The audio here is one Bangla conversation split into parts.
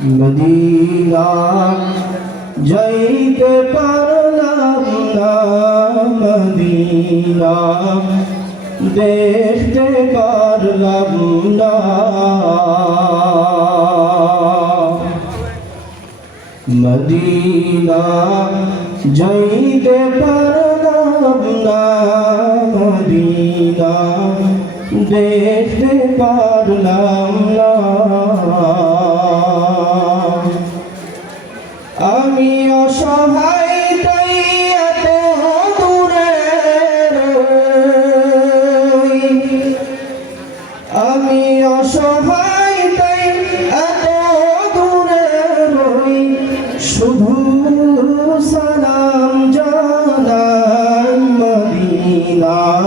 মদিনা যাইতে পারলাম না মদিনা দেখতে পারলাম না মদিনা যাইতে পারলাম না মদিনা দেখতে পারলাম না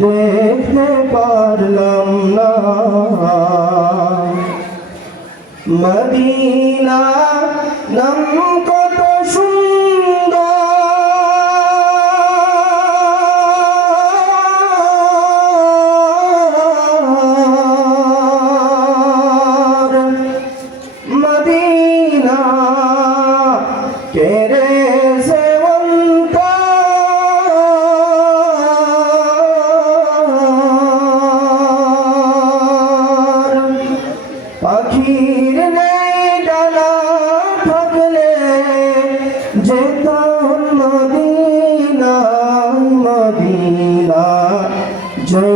দেখতে পারলাম না। মদিনা নাম কত সুন্দর।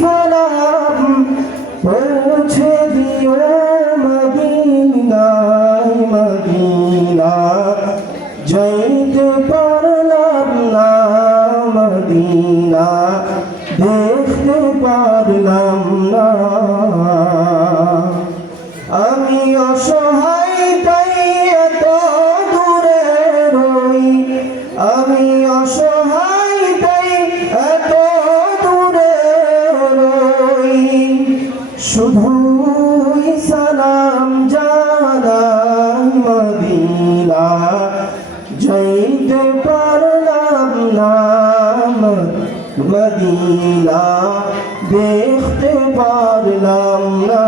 সালাম পৌঁছে দিও মদিনায় মদিনা। যাইতে পারলাম না মদিনা। দেখতে পারলাম না শুধুই সালাম জানাই মদিনা, যাইতে পারলাম না মদিনা, দেখতে পারলাম না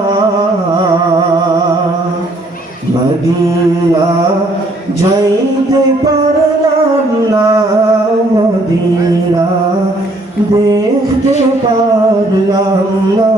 মদিনা, যাইতে পারলাম না মদিনা। দেখতে পারলাম না।